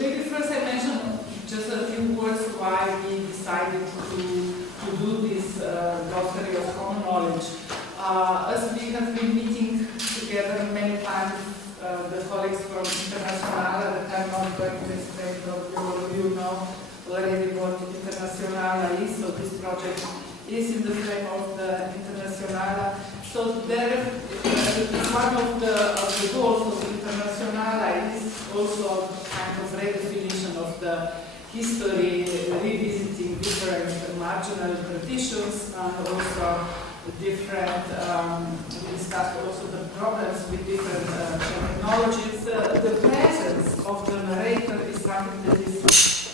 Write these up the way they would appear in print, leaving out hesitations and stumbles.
maybe first I mention just a few words why we decided to do this Glossary of Common Knowledge. As we have been meeting together many times, the colleagues from Internationale, that I'm not going to explain, but you know already what Internationale is, so this project is in the frame of the Internationale. So there, one of the goals of Internationale is also kind of redefinition of the history, revisiting different marginal traditions, and also different, we discussed also the problems with different technologies. The presence of the narrator is something that is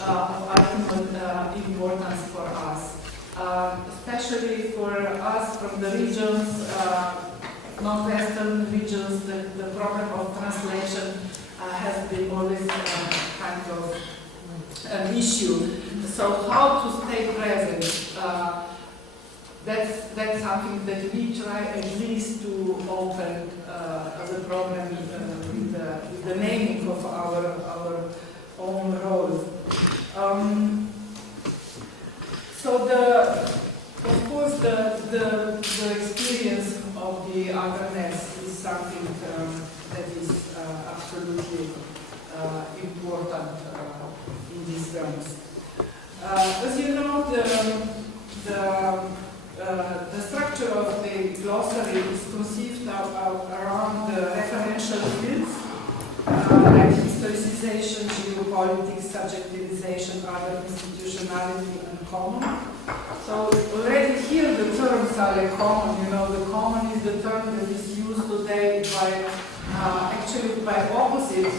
of ultimate importance for us. Especially for us from the regions, non-Western regions, the problem of translation has been always kind of an issue. So how to stay present, that's something that we try at least to open as a problem with the naming of our own role. So of course the experience of the otherness is something that is absolutely important in these terms. As you know, the structure of the glossary is conceived around the referential fields like historicization, geopolitics, subjectivization, other institutionality, and common. So already here the terms are like common. You know, the common is the term that is used today by actually by opposite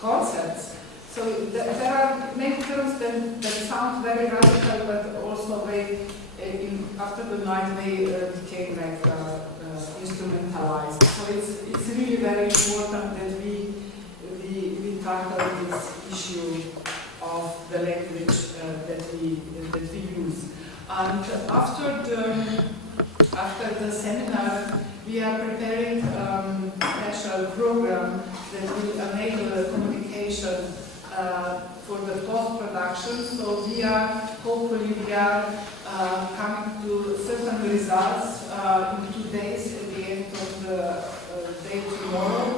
concepts. So there are many terms that sound very radical, but also after the night they became like instrumentalized. So it's really very important that we tackle this issue of the language that we use. And after the seminar, we are preparing a special program that will enable communication for the post-production. So hopefully we are coming to certain results in 2 days at the end of the day tomorrow.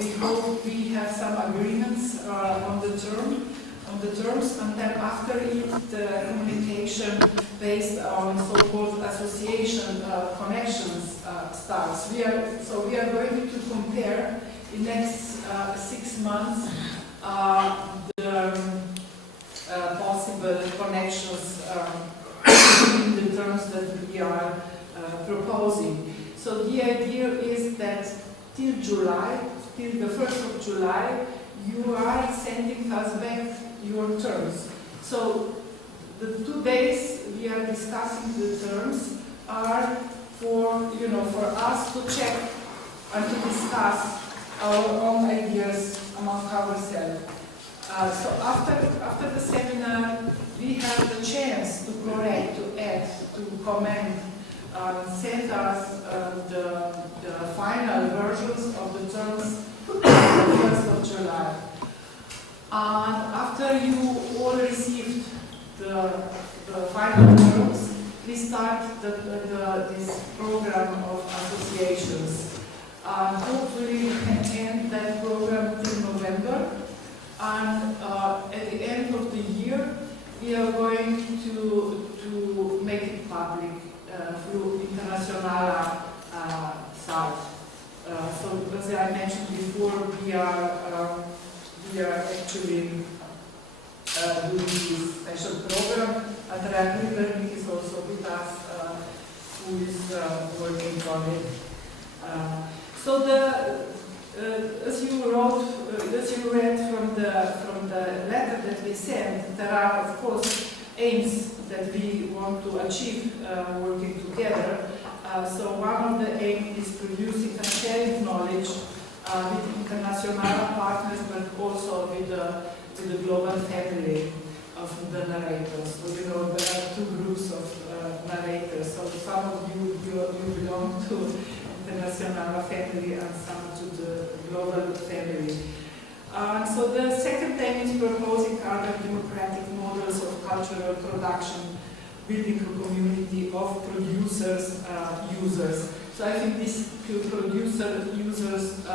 We hope we have some agreements on the terms, and then after it, the communication based on so-called association connections starts. We are going to compare in next 6 months the possible connections between the terms that we are proposing. So the idea is that till the 1st of July, you are sending us back your terms. So the 2 days we are discussing the terms are for us to check and to discuss our own ideas among ourselves. So after the seminar, we have the chance to correct, to add, to comment, send us the final versions of the terms on the 1st of July. And after you all received the final terms, we start this program of associations. Hopefully we can end that program till November. And at the end of the year, we are going to make it public through Internationale site. So as I mentioned before, we are actually doing this special program. Andrea Grübernik is also with us, who is working on it. So as you read from the letter that we sent, there are of course aims that we want to achieve working together. So one of the aims is producing and sharing knowledge with international partners, but also with the global family of the narrators. So there are 2 groups of narrators. So some of you belong to International family and some to the global So the second thing is proposing other democratic models of cultural production, building a community of producers, users. So I think this producer-users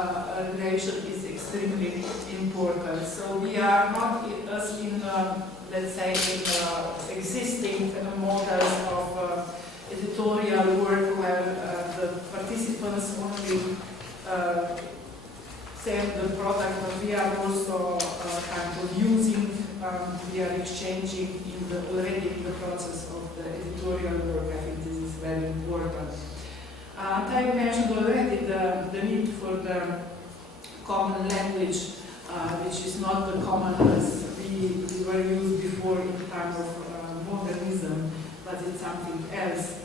relation is extremely important. So we are not as in, let's say, in existing models of editorial work where the participants only send the product, but we are also kind of using, we are exchanging already in the process of the editorial work. I think this is very important. I mentioned already the need for the common language, which is not the common as we were used before in time of modernism, but it's something else.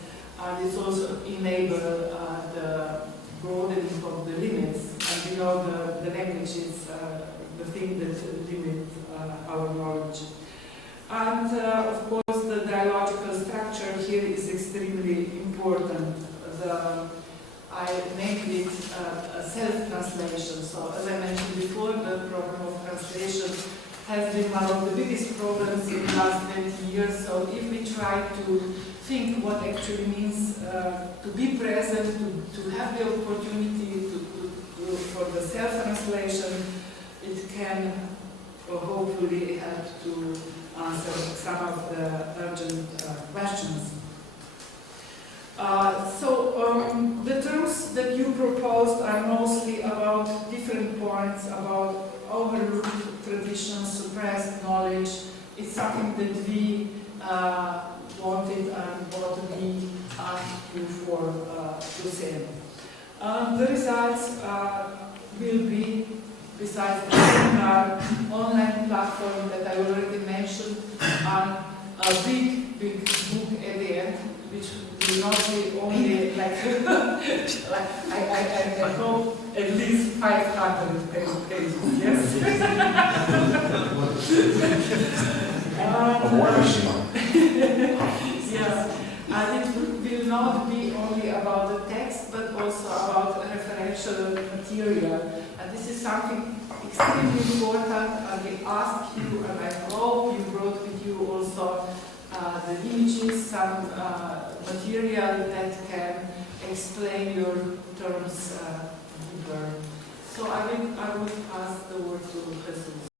And it's also enable the broadening of the limits. And we know the language is the thing that limits our knowledge. And of course, the dialogical structure here is extremely important. I named it self-translation. So as I mentioned before, the problem of translation has been one of the biggest problems in the last 20 years. So if we try to think what actually means to be present, to have the opportunity for the self-translation, it can hopefully help to answer some of the urgent questions. The terms that you proposed are mostly about different points, about overlooked traditions, suppressed knowledge. It's something that we wanted and what we asked you for to say. The results will be, besides the seminar, online platform that I already mentioned, and a big book at the end, which will not be only like, I hope at least 500 pages, yes? Yeah, and it will not be only about the text, but also about referential material. And this is something extremely important, and we ask you, and I hope you brought with you also the images, some material that can explain your terms deeper. So I would pass the word to Jesus.